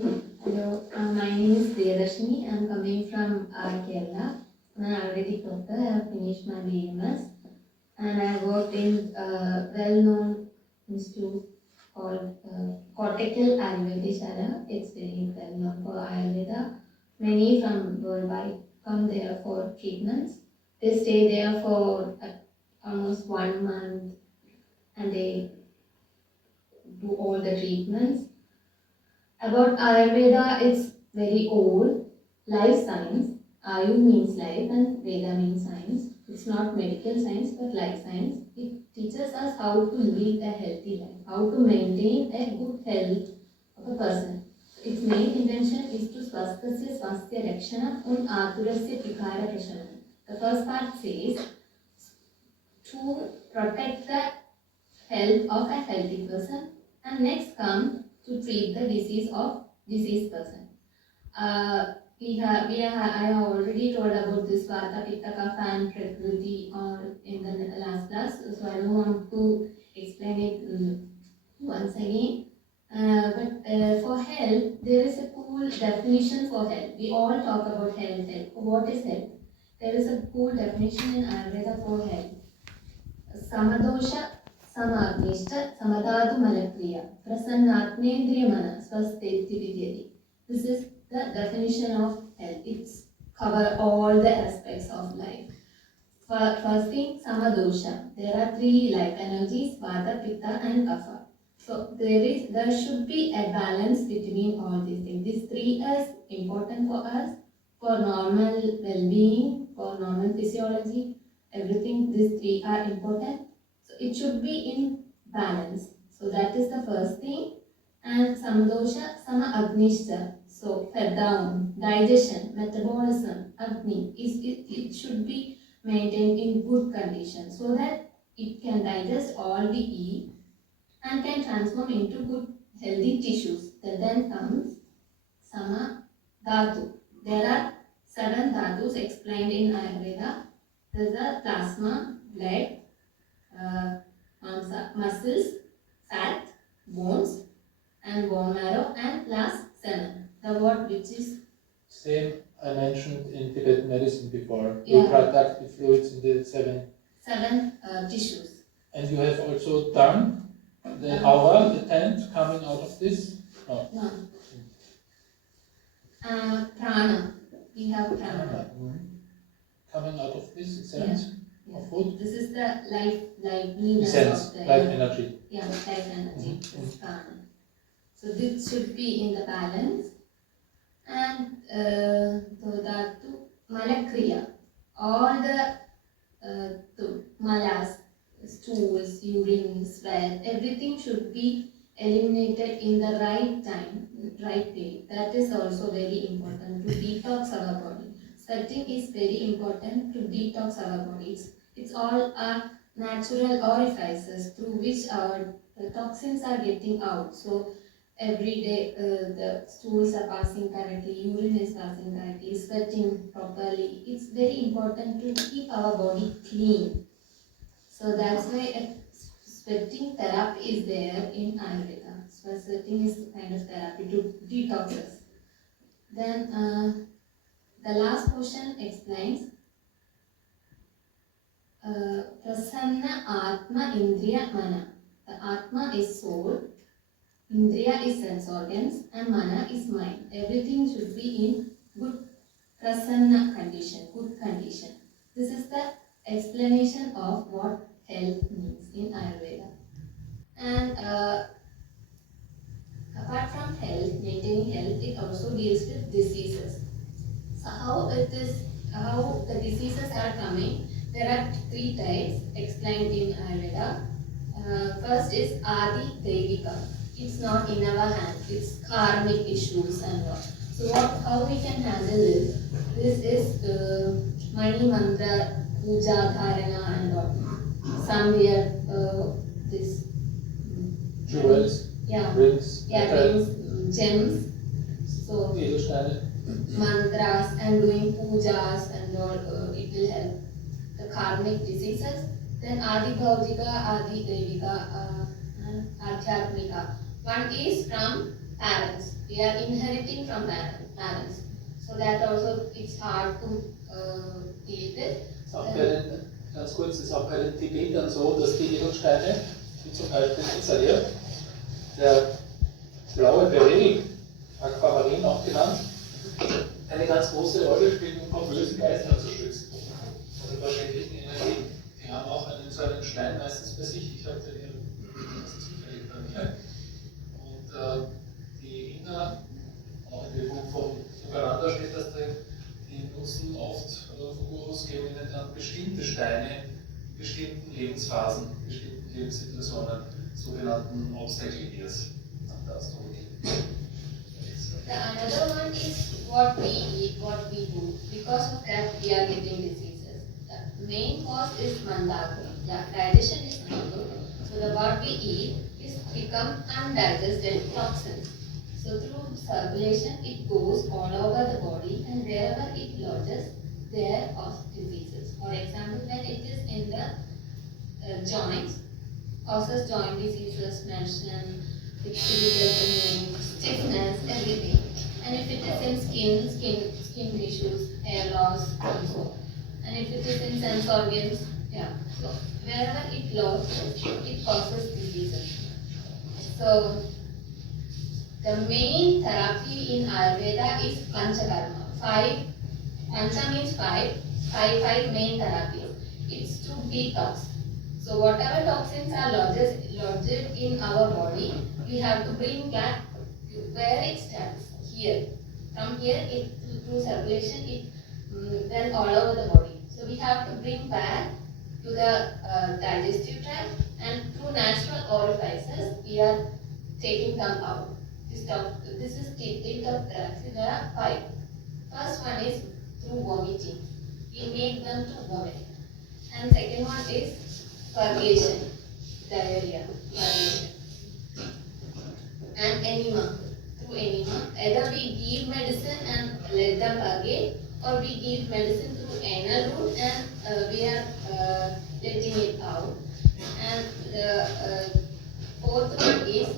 Hello, my name is Priyadharsini. I am coming from Kerala. I am an Ayurvedic doctor. I have finished my BMS and I worked in a well-known institute called Cortical Ayurvedische. It's very well known for Ayurveda. Many from worldwide come there for treatments. They stay there for almost 1 month and they do all the treatments. About Ayurveda, it's very old, life science. Ayu means life and Veda means science. It's not medical science but life science. It teaches us how to live a healthy life, how to maintain a good health of a person. Its main intention is to swasthasya swasthya rakshana and aturasya vikara prashana. The first part says to protect the health of a healthy person, and next comes to treat the disease of diseased person. I have already told about this Vata, Pitta, Kapha and Prakriti in the last class, so I don't want to explain it once again. But for health, there is a cool definition for health. We all talk about health. What is health? There is a cool definition in Ayurveda for health. Samadosha Samagnishta Samadhatu Malakriya Prasannatmendriyamana Swastheti. This is the definition of health. It's cover all the aspects of life. First thing, Samadosha. There are three life energies, Vata, Pitta and Kapha. So there should be a balance between all these things. These three are important for us, for normal well-being, for normal physiology, everything. These three are important. So it should be in balance. So that is the first thing. And Samadosha, Sama Agnishta. So fed down, digestion, metabolism, Agni. It should be maintained in good condition so that it can digest all we eat and can transform into good healthy tissues. Then comes Sama Dhatu. There are 7 dhatus explained in Ayurveda. There is a plasma, blood, muscles, fat, bones, and bone marrow, and last semen. The word which is same I mentioned in Tibetan medicine before. Yeah. Reproductive fluids in the seven tissues. And you have also done the aura, the tent coming out of this? No. Prana. We have prana. Coming out of this essence of food? This is the liveliness essence, of the life energy. Yeah, life energy. This is prana. So this should be in the balance. And Dhatu Malakriya. All the malas, stools, urine, sweat, everything should be eliminated in the right time, right way. That is also very important to detox our body. Sweating is very important to detox our bodies. It's all our natural orifices through which our toxins are getting out. So every day the stools are passing correctly, urine is passing correctly, sweating properly. It's very important to keep our body clean. So that's why a sweating therapy is there in Ayurveda. So sweating is kind of therapy to detox us. Then the last portion explains Prasanna Atma Indriya Mana. The Atma is soul, Indriya is sense organs, and Mana is mind. Everything should be in good prasanna condition, good condition. This is the explanation of what health means in Ayurveda. And apart from health, maintaining health, it also deals with diseases. So how the diseases are coming? There are 3 types explained in Ayurveda. First is Adi Devika. It's not in our hands. It's karmic issues and all. So how we can handle it? This is Mani Mantra, Puja, Dharana and all. Some wear this jewels, rings, rings, gems. So mantras and doing pujas and all, it will help the karmic diseases. Then Adi Bhaujika, Adi Devika, and Adhyatmika. One is from parents. We are inheriting from parents. So that also it's hard to deal with. Ist auch bei den, ganz kurz, ist auch bei den Tibetern so, dass die Edelsteine, wie zum Beispiel Isalir, der blaue Beryl, Aquamarin auch genannt, eine ganz große Rolle spielen, um vom bösen Geister zu schützen. Also vor schädlichen Energien. Die haben auch so einen Stein meistens bei sich. Ich habe den hier zufällig bei mir. Und die Inder, auch in dem Buch vom Yogananda steht das drin, die nutzen oft von Gurus, geben ihnen dann bestimmte Steine in bestimmten Lebensphasen, bestimmten Lebenssituationen, sogenannten Obstacle Years, nach der Astrologie. The another one is what we eat, what we do. Because of that, we are getting diseases. The main cause is mandaka. The digestion is not good. So the what we eat is become undigested toxins. So through circulation, it goes all over the body, and wherever it lodges, there cause diseases. For example, when it is in the joints, causes joint diseases, mention, stiffness, everything. And if it is in skin tissues, hair loss also. And if it is in sense organs, yeah. So wherever it lodges, it causes diseases. So the main therapy in Ayurveda is Panchakarma. Pancha means five main therapies. It's to detox. So whatever toxins are lodged in our body, we have to bring back to where it stands, here. From here, through circulation, it went all over the body. So we have to bring back to the digestive tract, and through natural orifices, we are taking them out. This is detox therapy. There are 5. First one is through vomiting. We make them to vomit. And second one is purgation, diarrhea, purgation. And enema, through enema. Either we give medicine and let them purgate, or we give medicine through anal route and we are letting it out. And the fourth one is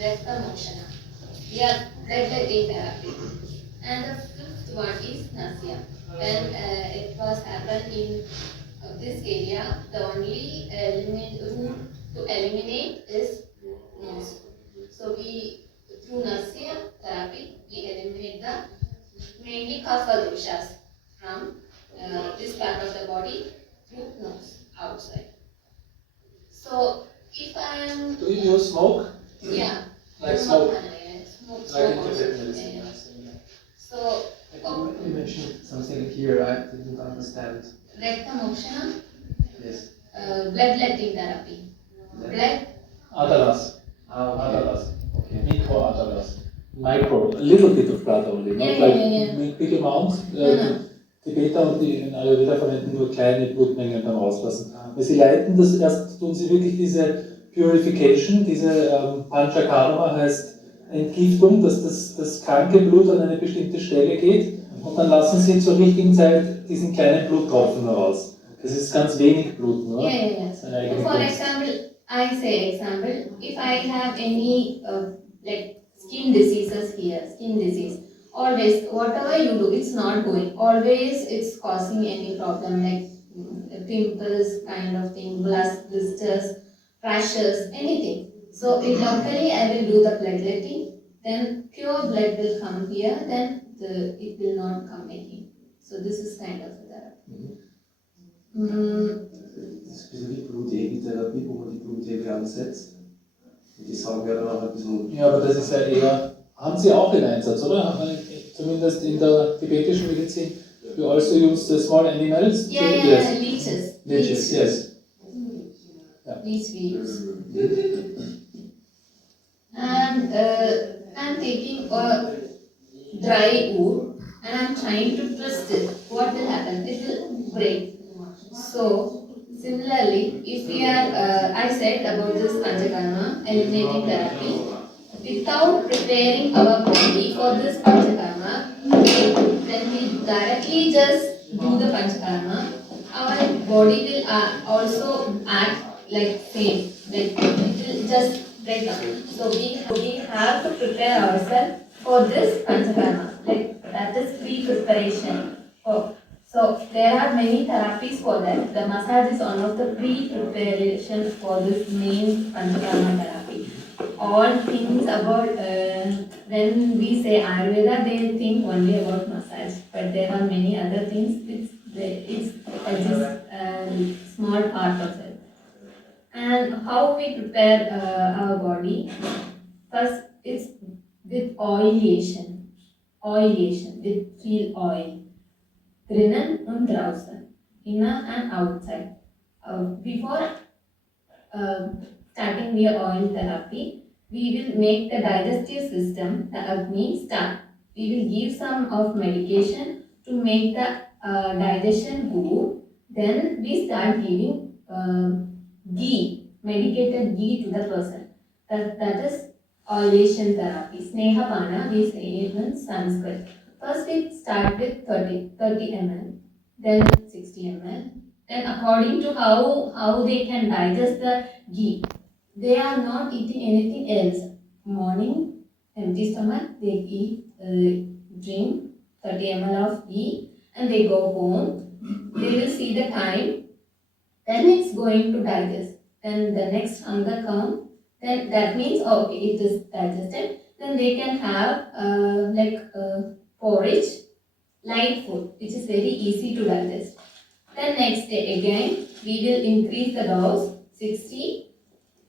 rectal moshana. We are bloodletting therapy. And the fifth one is nasya. When it was happened in this area, the only route to eliminate is nose. So we, through nasya therapy, we eliminate the mainly kapha doshas from this part of the body through nose, outside. So if I am... Do you use smoke? Yeah. Like smoke? Smoke Like in also. Tibetan medicine. Yeah. So, You mentioned something here I didn't understand. rectal moshana, Yes. bloodletting therapy. Blood. Adalas. Okay. Adalas. Okay. Micro adalas. Micro. A little bit of blood only. Not Yeah, like yeah. big amount. Die Tibeter und die in Ayurveda verwenden nur kleine Blutmengen beim Rauslassen. Weil sie leiten das erst, tun sie wirklich diese Purification, diese Panchakarma heißt Entgiftung, dass das kranke Blut an eine bestimmte Stelle geht und dann lassen sie zur richtigen Zeit diesen kleinen Bluttropfen heraus. Das ist ganz wenig Blut nur. Yeah. For example, I say example, if I have any like skin diseases here, skin disease, always whatever you do, it's not going. Always it's causing any problem like pimples kind of thing, blisters, rashes, anything. So if locally I will do the bloodletting, then pure blood will come here, then it will not come again. So this is kind of a therapy. Das ist ein bisschen wie Blutegel-Therapie, wo man die Blutegel ansetzt. Und die saugen ja dann auch ein bisschen. Ja, aber das ist ja eher, haben Sie auch den Einsatz, oder? Zumindest in der tibetischen Medizin. You also use the small animals? Yeah, leeches. Leeches, yes. Leech we use. And I'm taking a dry wood and I'm trying to twist it. What will happen? It will break. So similarly, if we are, I said about this Panchakarma, eliminating therapy, without preparing our body for this Panchakarma, when we directly just do the Panchakarma, our body will also act like same. Like it will just breakdown. So we have to prepare ourselves for this Panchakarma. Like that is pre-preparation. Oh, so there are many therapies for that. The massage is one of the pre-preparation for this main Panchakarma therapy. All things about when we say Ayurveda, they think only about massage, but there are many other things. It's just a small part of it. And how we prepare our body? First, it's with oilation with feel oil, drinnen und draußen, inner and outside. Before starting the oil therapy, we will make the digestive system, the Agni, start. We will give some of medication to make the digestion good. Then we start giving ghee, medicated ghee to the person. That is oilation therapy. Snehapana, we say it in Sanskrit. First we start with 30 ml, then 60 ml. Then according to how they can digest the ghee, they are not eating anything else. Morning, empty stomach, they eat, drink 30 ml of ghee and they go home. They will see the time, then it's going to digest. Then the next hunger comes, then that means okay, it is digested. Then they can have porridge, light food, which is very easy to digest. Then next day again, we will increase the dose 60,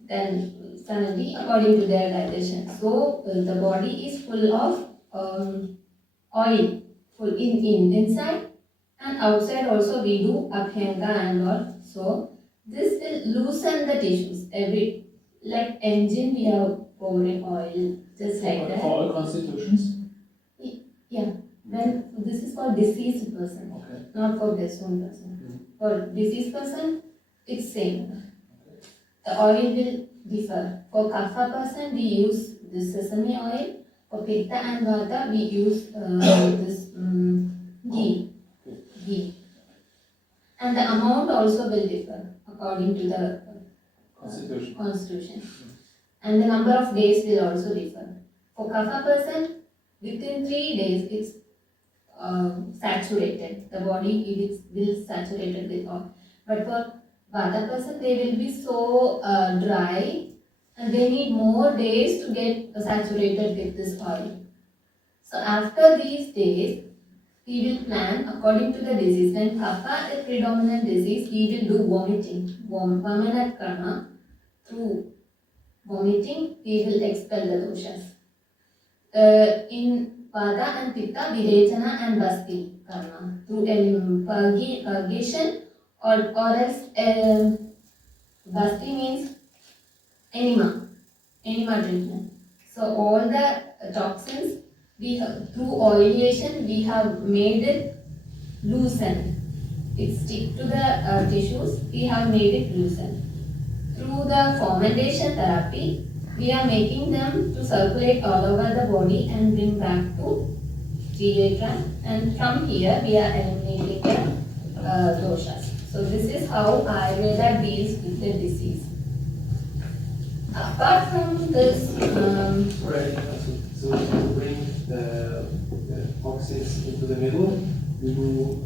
then 70 according to their digestion. So the body is full of oil, full inside and outside also we do abhyanga and all. So this will loosen the tissues. Every like engine we are pouring oil just like that. For all constitutions? Yeah. Then this is for diseased person, okay. Not for this one person. For diseased person, it's same. The oil will differ. For kapha person, we use this sesame oil. For pitta and vata, we use this ghee. And the amount also will differ according to the constitution. And the number of days will also differ. For kapha person, within 3 days it's saturated. The body will saturated with oil. But for vata person, they will be so dry and they need more days to get saturated with this oil. So after these days, we will plan according to the disease. When kapha is predominant disease, we will do vomiting. Panchakarma. Through vomiting, we will expel the doshas. In vata and pitta, virechana and basti karma. Through purgation or else basti means enema treatment. So all the toxins, we have, through oilation, we have made it loosen. It stick to the tissues, we have made it loosen. Through the fermentation therapy, we are making them to circulate all over the body and bring back to GI tract. And from here, we are eliminating the doshas. So this is how Ayurveda deals with the disease. Apart from this, so to bring the toxins into the middle, we do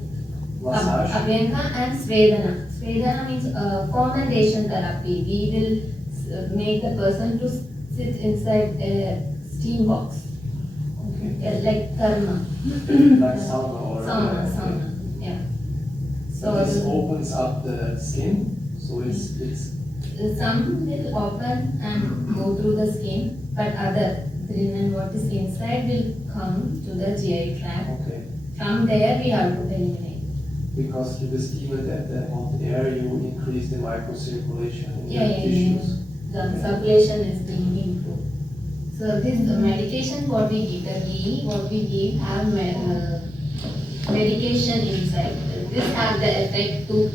massage. Abhyanga and Svedana. Svedana means fermentation therapy. We will make the person to sit inside a steam box. Okay. Like karma. Like sauna or sauna. Yeah. So this opens up the skin. So it's some will open and go through the skin, but other and what is inside will come to the GI tract. Okay. From there we have to eliminate. Because through the steam and the hot air, you increase the microcirculation in the tissues. The circulation is being improved. So this medication what we give, the ghee what we give have medication inside. This have the effect to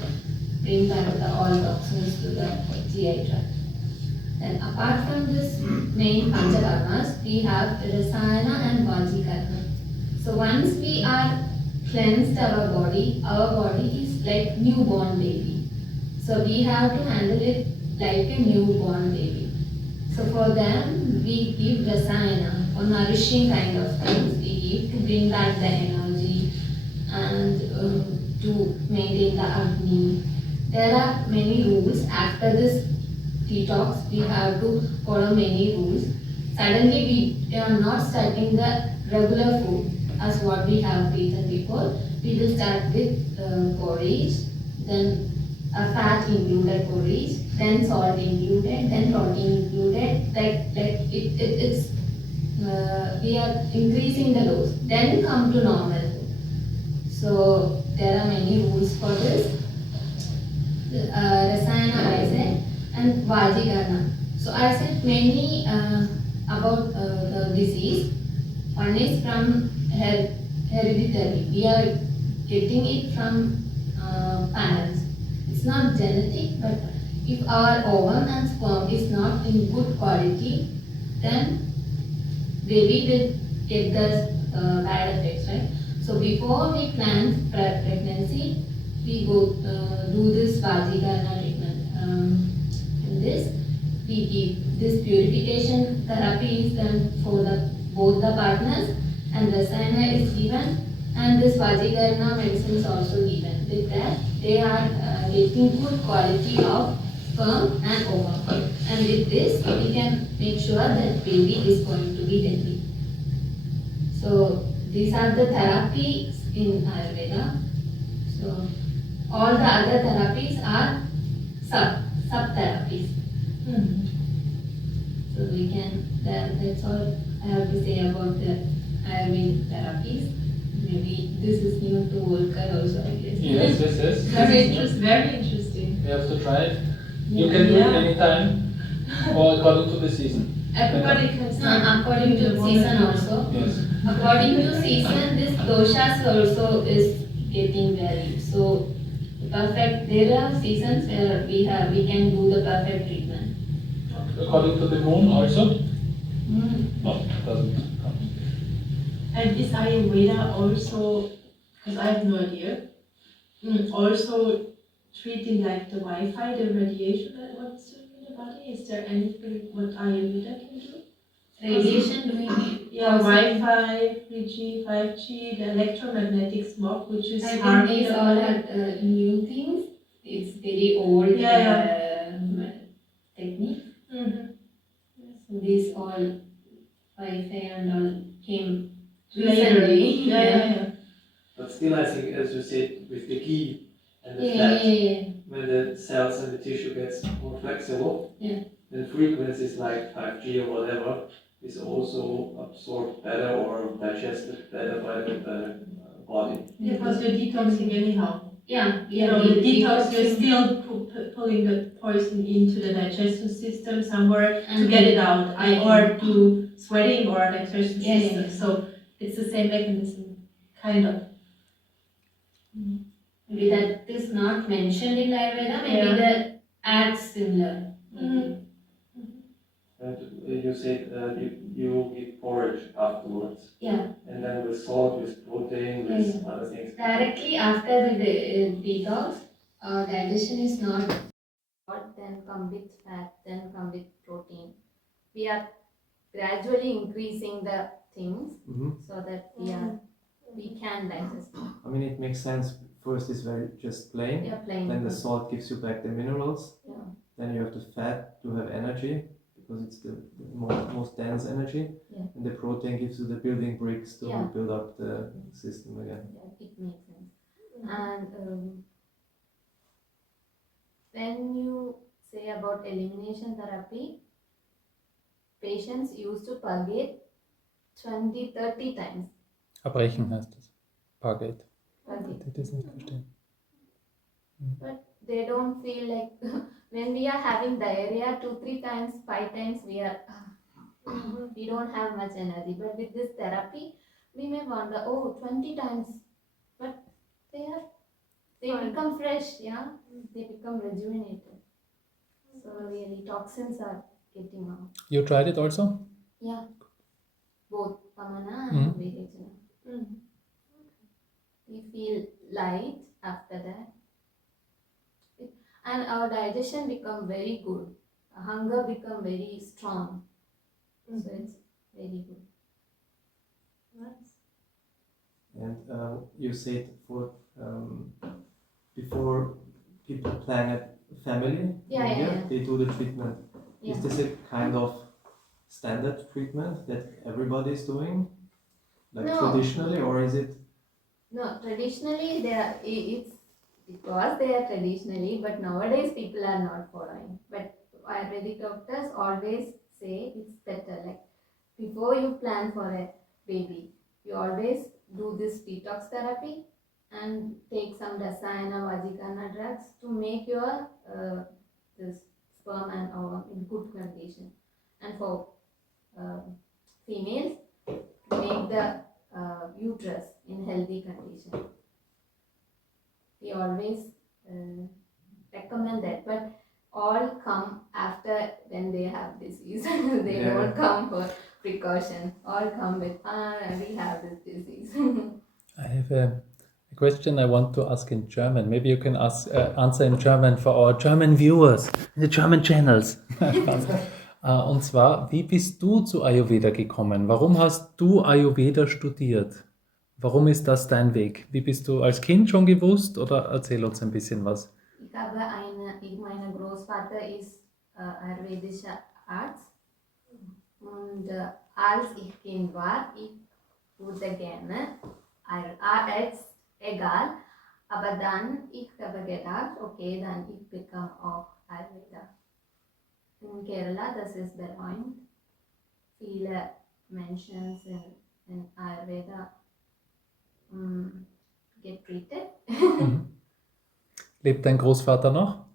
bring back the all toxins to the GI tract. And apart from this main Panchakarmas, we have Rasayana and Vajikarma. So once we are cleansed our body is like newborn baby. So we have to handle it like a newborn baby. So for them, we give rasayana or nourishing kind of things. We give to bring back the energy and to maintain the agni. There are many rules. After this detox, we have to follow many rules. Suddenly, we are not starting the regular food as what we have eaten before. We will start with porridge, then a fat included porridge, then salt included, then protein included. It's we are increasing the dose. Then come to normal food. So there are many rules for this. Rasayana I said and Vajikarna. So I said many about the disease. One is from hereditary. We are getting it from parents. It's not genetic, but if our ovum and sperm is not in good quality, then baby will get the bad effects, right? So before we plan pregnancy, we go do this Vajikarna treatment. In this, we give this purification therapy is done for both the partners, and Rasayana is given, and this Vajikarna medicine is also given. With that, they are getting good quality of sperm and ovum. And with this, we can make sure that baby is going to be healthy. So these are the therapies in Ayurveda. So all the other therapies are sub therapies. So we can that's all I have to say about the Ayurvedic therapies. Maybe this is new to Volker also, I guess. Yes. Very interesting. You have to try it. You can do it anytime or according to the season. Everybody can start According to season also. Yes. According to season, this doshas also is getting varied. So perfect. There are seasons where we can do the perfect treatment. According to the moon also? Mm. No, it doesn't come. And is Ayurveda also, because I have no idea, also treating like the Wi-Fi, the radiation that what's doing in the body? Is there anything what Ayurveda can do? Radiation doing Yeah, Wi-Fi, 3G, 5G, the electromagnetic smoke, which is I think harming these the all body. are new things. It's very old technique. So these all Wi-Fi and all came Later. recently. Yeah. But still, I think, as you said, with the ghee and the Yeah. fat, when the cells and the tissue gets more flexible, then frequencies like 5G or whatever is also absorbed better or digested better by the body. Yeah, because you're detoxing anyhow. Yeah, You know, the detox, you're still pulling the poison into the digestion system somewhere to get it out, or to sweating or digestion system. So it's the same mechanism, kind of. Maybe that is not mentioned in Ayurveda, maybe the acts similar. And you said you give porridge afterwards. Yeah. And then with salt, with protein, with other things. Directly after the detox, digestion is not hot, then come with fat, then come with protein. We are gradually increasing the things so that we can digest. I mean, it makes sense. First is very just plain. Yeah, plain. Then the salt gives you back the minerals. Yeah. Then you have the fat to have energy because it's the most dense energy. Yeah. And the protein gives you the building bricks to build up the system again. Yeah, it makes sense. And when you say about elimination therapy, patients used to purgate 20-30 times. Abbrechen heißt das. Purgate. Purgate. Das nicht verstehen. But they don't feel like when we are having diarrhea 2-3 times, 5 times, we don't have much energy. But with this therapy, we may wonder, 20 times, but they become fresh, they become rejuvenated. So really toxins are getting out. You tried it also? Yeah, both Pamana and Virechana. We feel light after that. And our digestion become very good hunger become very strong. So it's very good. Nice. And you said for before people plan a family, they do the treatment. Yeah. Is this a kind of standard treatment that everybody is doing, like No. traditionally, or is it? No, traditionally it's because they are traditionally, but nowadays people are not following. But Ayurvedic doctors always say it's better. Like before you plan for a baby, you always do this detox therapy and take some rasayana vajikana drugs to make your this sperm and ovum in good condition. And for females, make the uterus in healthy condition. We always recommend that, but all come after when they have disease. They don't come for precaution. All come with, we have this disease. I have a question I want to ask in German. Maybe you can answer in German for our German viewers, the German channels. Und zwar, wie bist du zu Ayurveda gekommen? Warum hast du Ayurveda studiert? Warum ist das dein Weg? Wie bist du als Kind schon gewusst oder erzähl uns ein bisschen was? Mein Großvater ist Ayurvedische Arzt und als ich Kind war, ich würde gerne Arzt, egal, aber dann ich habe gedacht, okay, dann ich bekomme auch Ayurveda. In Kerala, das ist berühmt. Viele Menschen in Ayurveda get treated. Lebt dein Großvater noch?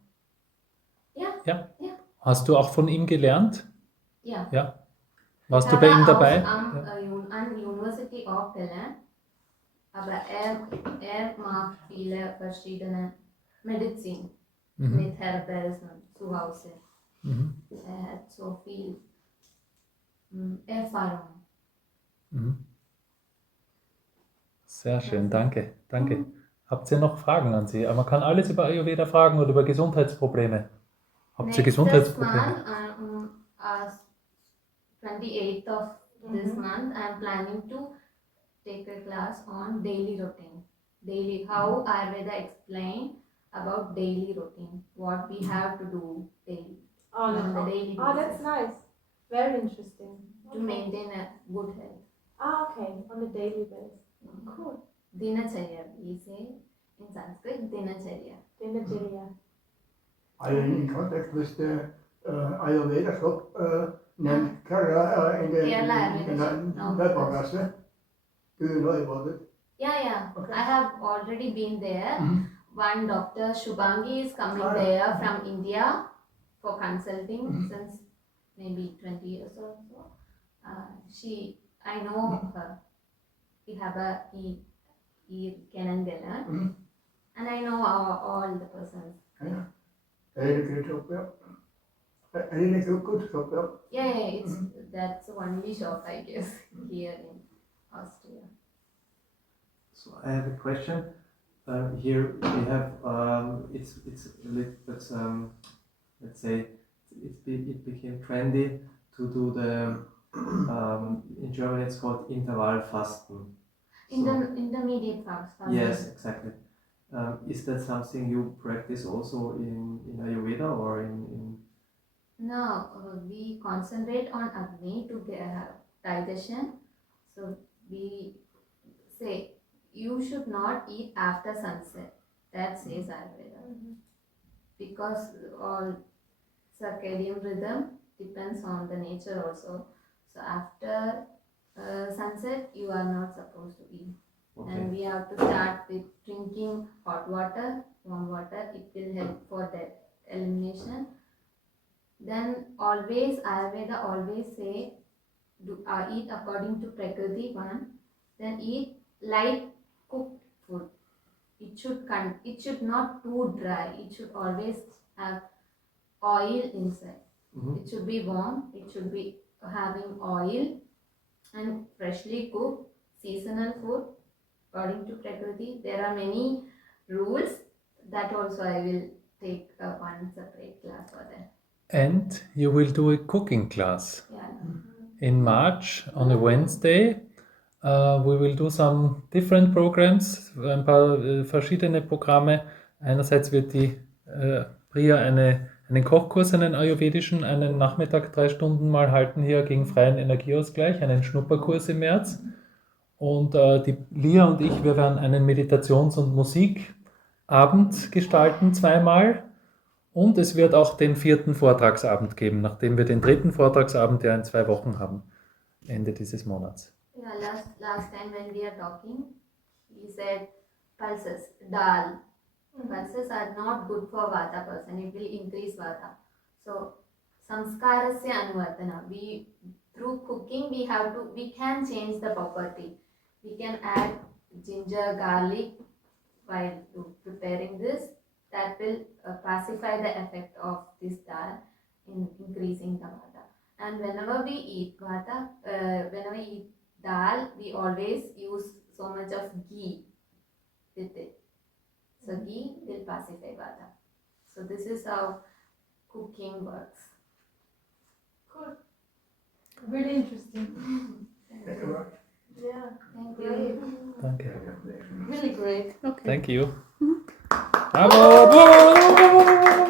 Ja. Hast du auch von ihm gelernt? Ja. Warst du bei ihm dabei? An University of Delhi. Aber er macht viele verschiedene Medizin mit Herbals zu Hause. Er hat so viel Erfahrung. Sehr schön, danke. Habt ihr noch Fragen an Sie? Man kann alles über Ayurveda fragen oder über Gesundheitsprobleme. Habt ihr Gesundheitsprobleme? 28th of this month, I am planning to take a class on daily routine. How Ayurveda explain about daily routine, what we have to do daily. On the daily basis. That's nice. Very interesting. To maintain a good health. Okay. On a daily basis. Cool. Dinacharya, we say in Sanskrit, Dinacharya. Dinacharya. Are you in contact with the Ayurveda shop named Kerala in the Naglergasse? Do you know about it? Yeah. Okay. I have already been there. One doctor, Shubhangi, is coming Oh, there from India for consulting since maybe 20 years or so. I know her. We have he can and I know all the persons. Yeah. Really good shop, yeah. Really good shop, yeah. Yeah, that's the only shop I guess here in Austria. So I have a question. Here we have it's a little bit let's say it became trendy to do the in German it's called Intervallfasten. Intermediate fast. Yes, exactly. Is that something you practice also in Ayurveda or in? No, we concentrate on Agni to get digestion. So we say you should not eat after sunset. That says Ayurveda. Because all circadian rhythm depends on the nature also. So after sunset, you are not supposed to eat. Okay. And we have to start with drinking hot water, warm water. It will help for that elimination. Then always Ayurveda always say eat according to Prakriti one. Then eat light cooked food. It should not too dry. It should always have oil inside. It should be warm. It should be having oil and freshly cooked seasonal food according to Prakriti. There are many rules that also I will take one separate class for that. And you will do a cooking class. Yeah. In March, on a Wednesday, we will do some different programs, ein paar verschiedene Programme. Einerseits wird die Priya einen Kochkurs, einen ayurvedischen, einen Nachmittag 3 Stunden mal halten hier gegen freien Energieausgleich, einen Schnupperkurs im März. Und die Lia und ich, wir werden einen Meditations- und Musikabend gestalten, 2-mal. Und es wird auch den 4. Vortragsabend geben, nachdem wir den 3. Vortragsabend ja in 2 Wochen haben, Ende dieses Monats. Yeah, last time when we are talking, he said pulses, dal. Pulses are not good for Vata person, it will increase Vata. So, samskarasya anvartana. Through cooking, we can change the property. We can add ginger, garlic while preparing this. That will pacify the effect of this dal in increasing the Vata. And whenever we eat Vata, whenever we eat dal, we always use so much of ghee with it. So ghee will pacify Vata. So this is how cooking works. Cool. Really interesting. Thank you. Yeah. Thank Great. you. Danke. Really great. Thank you. Bravo!